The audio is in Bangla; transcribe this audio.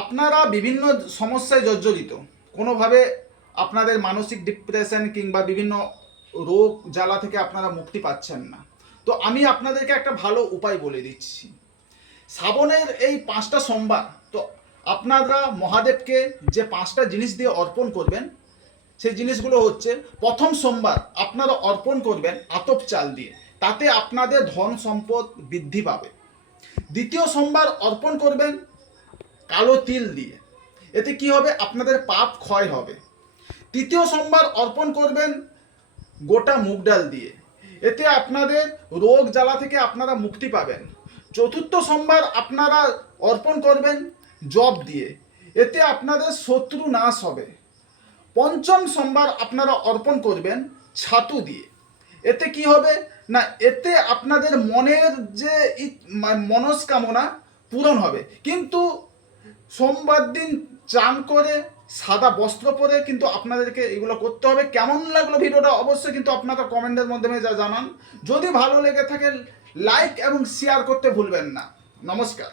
আপনারা বিভিন্ন সমস্যায় জর্জরিত, কোনোভাবে আপনাদের মানসিক ডিপ্রেশন কিংবা বিভিন্ন রোগ জ্বালা থেকে আপনারা মুক্তি পাচ্ছেন না, তো আমি আপনাদেরকে একটা ভালো উপায় বলে দিচ্ছি। শ্রাবণের এই 5টা সোমবার তো আপনারা মহাদেবকে যে 5টা জিনিস দিয়ে অর্পণ করবেন, সেই জিনিসগুলো হচ্ছে, প্রথম সোমবার আপনারা অর্পণ করবেন আতপ চাল দিয়ে, তাতে আপনাদের ধন সম্পদ বৃদ্ধি পাবে। দ্বিতীয় সোমবার অর্পণ করবেন কালো তিল দিয়ে, এতে কি হবে, আপনাদের পাপ ক্ষয় হবে। তৃতীয় সোমবার অর্পণ করবেন গোটা মুগ ডাল দিয়ে, এতে আপনাদের রোগ জ্বালা থেকে আপনারা মুক্তি পাবেন। চতুর্থ সোমবার আপনারা অর্পণ করবেন জব দিয়ে, এতে আপনাদের শত্রু নাশ হবে। পঞ্চম সোমবার আপনারা অর্পণ করবেন ছাতু দিয়ে, এতে কি হবে না, এতে আপনাদের মনের যে মনস্কামনা পূরণ হবে। কিন্তু সোমবার দিন চান করে সাদা বস্ত্র পরে কিন্তু আপনাদেরকে এগুলো করতে হবে। কেমন লাগলো ভিডিওটা অবশ্যই কিন্তু আপনারা কমেন্টের মাধ্যমে জানান। যদি ভালো লেগে থাকে লাইক এবং শেয়ার করতে ভুলবেন না। নমস্কার।